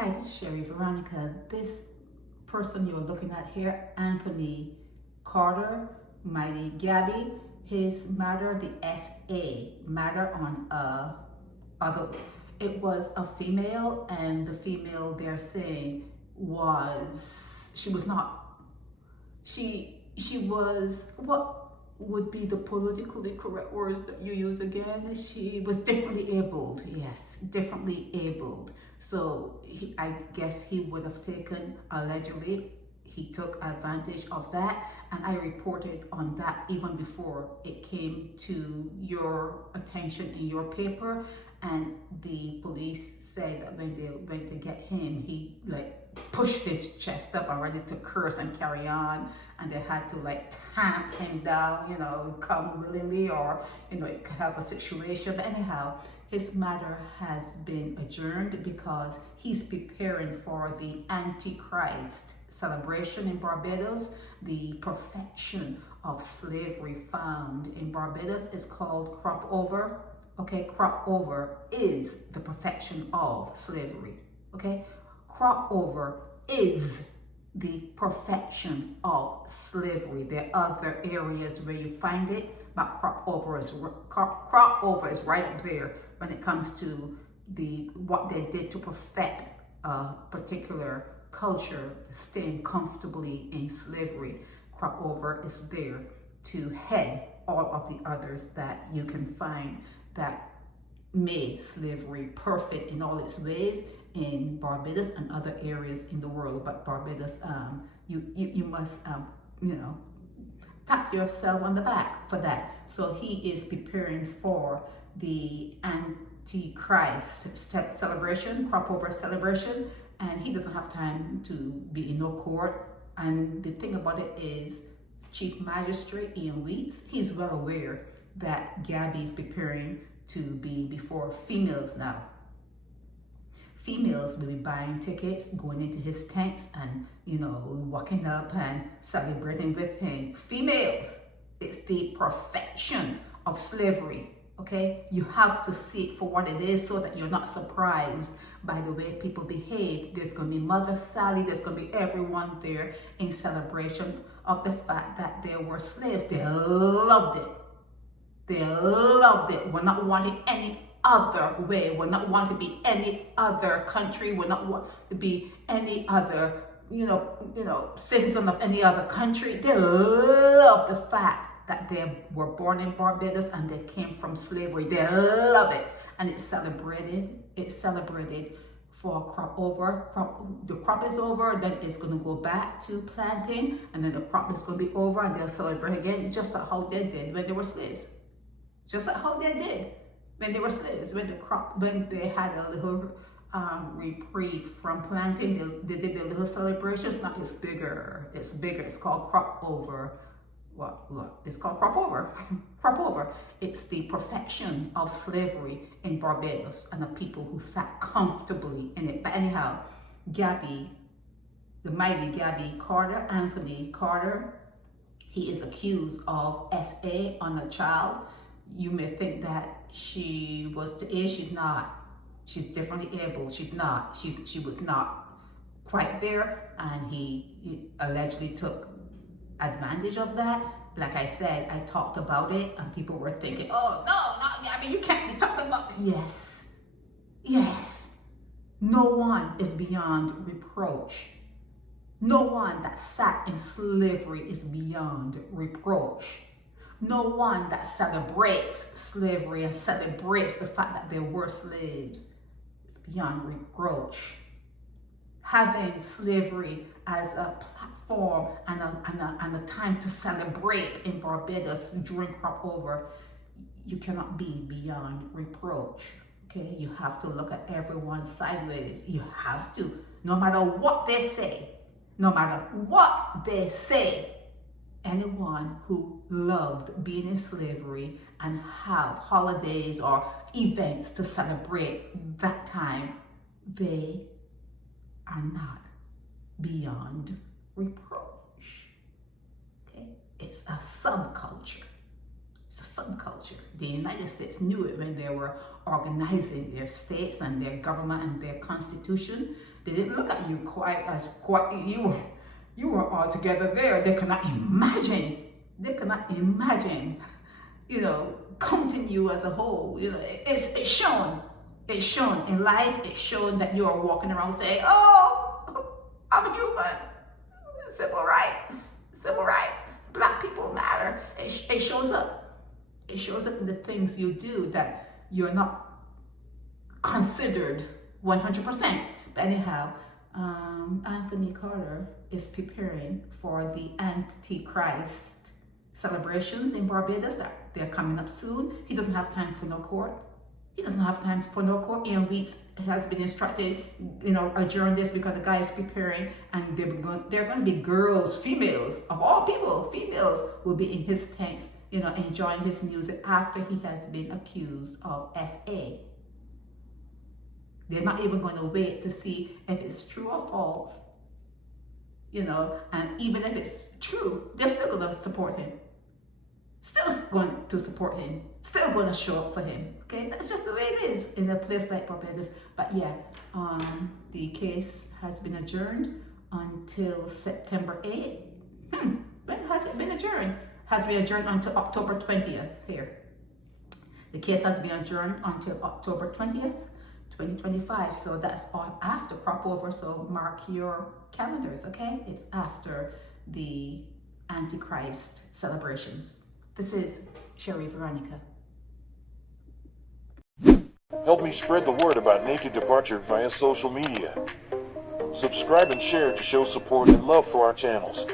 Hi, this is Sherry Veronica. This person you're looking at here, Anthony Carter, Mighty Gabby, his matter, the SA, matter on other, it was a female, and the female they're saying she was, what would be the politically correct words that you use again? She was differently abled. Yes, differently abled. So I guess he would have taken, allegedly, he took advantage of that. And I reported on that even before it came to your attention in your paper. And the police said that when they went to get him, he pushed his chest up and ready to curse and carry on, and they had to tamp him down, come willingly, or it could have a situation. But anyhow, his matter has been adjourned because he's preparing for the Antichrist celebration in Barbados. The perfection of slavery found in Barbados is called crop over. Okay, crop over is the perfection of slavery. Okay, crop over is the perfection of slavery. There are other areas where you find it, but crop over is right up there when it comes to what they did to perfect a particular culture staying comfortably in slavery. Crop over is there to head all of the others that you can find that made slavery perfect in all its ways in Barbados and other areas in the world. But Barbados, you must tap yourself on the back for that. So he is preparing for the Antichrist celebration, crop over celebration, and he doesn't have time to be in no court. And the thing about it is, Chief Magistrate Ian Weeks, he's well aware that Gabby is preparing to be before females now. Females will be buying tickets, going into his tents and, walking up and celebrating with him. Females, it's the perfection of slavery, okay? You have to see it for what it is so that you're not surprised by the way people behave. There's going to be Mother Sally, there's going to be everyone there in celebration of the fact that there were slaves. They loved it. They loved it. We're not wanting any other way. We're not wanting to be any other country. We're not want to be any other, citizen of any other country. They love the fact that they were born in Barbados and they came from slavery. They love it. And it's celebrated. It's celebrated for crop over. The crop is over, then it's going to go back to planting, and then the crop is going to be over and they'll celebrate again, just like how they did when they were slaves. Just like how they did when they were slaves, when they had a little reprieve from planting, they did a little celebrations. Now it's bigger. It's bigger. It's called crop over. What? It's called crop over. Crop over. It's the perfection of slavery in Barbados and the people who sat comfortably in it. But anyhow, Gabby, the mighty Gabby Carter, Anthony Carter, he is accused of SA on a child. You may think that she was the age. She's not. She's differently able. She's not. She was not quite there, and he allegedly took advantage of that. Like I said, I talked about it, and people were thinking, "Oh no, not Gabby. You can't be talking about." Yes, yes. No one is beyond reproach. No one that sat in slavery is beyond reproach. No one that celebrates slavery and celebrates the fact that there were slaves is beyond reproach. Having slavery as a platform and a time to celebrate in Barbados during crop over, you cannot be beyond reproach. Okay, you have to look at everyone sideways. You have to, no matter what they say, no matter what they say. Anyone who loved being in slavery and have holidays or events to celebrate that time, they are not beyond reproach. Okay? It's a subculture. It's a subculture. The United States knew it when they were organizing their states and their government and their constitution. They didn't look at you quite as quite you were all together there. They cannot imagine. They cannot imagine, counting you as a whole. It's shown. It's shown in life. It's shown that you are walking around saying, "Oh, I'm human. Civil rights. Black people matter." It shows up. It shows up in the things you do that you're not considered 100%. But anyhow, Anthony Carter is preparing for the Antichrist celebrations in Barbados. They're coming up soon. He doesn't have time for no court. Ian Weeks has been instructed, adjourn this because the guy is preparing, and they're going to be girls, females, of all people, females will be in his tents, enjoying his music after he has been accused of SA. They're not even going to wait to see if it's true or false, and even if it's true, they're still going to support him. Still going to support him. Still going to show up for him. Okay, that's just the way it is in a place like Barbados. But yeah, the case has been adjourned until September 8th. When has it been adjourned? Has been adjourned until October 20th here. The case has been adjourned until October 20th. 2025, so that's after crop over, so mark your calendars, okay? It's after the Antichrist celebrations. This is Sherry Veronica. Help me spread the word about Naked Departure via social media. Subscribe and share to show support and love for our channels.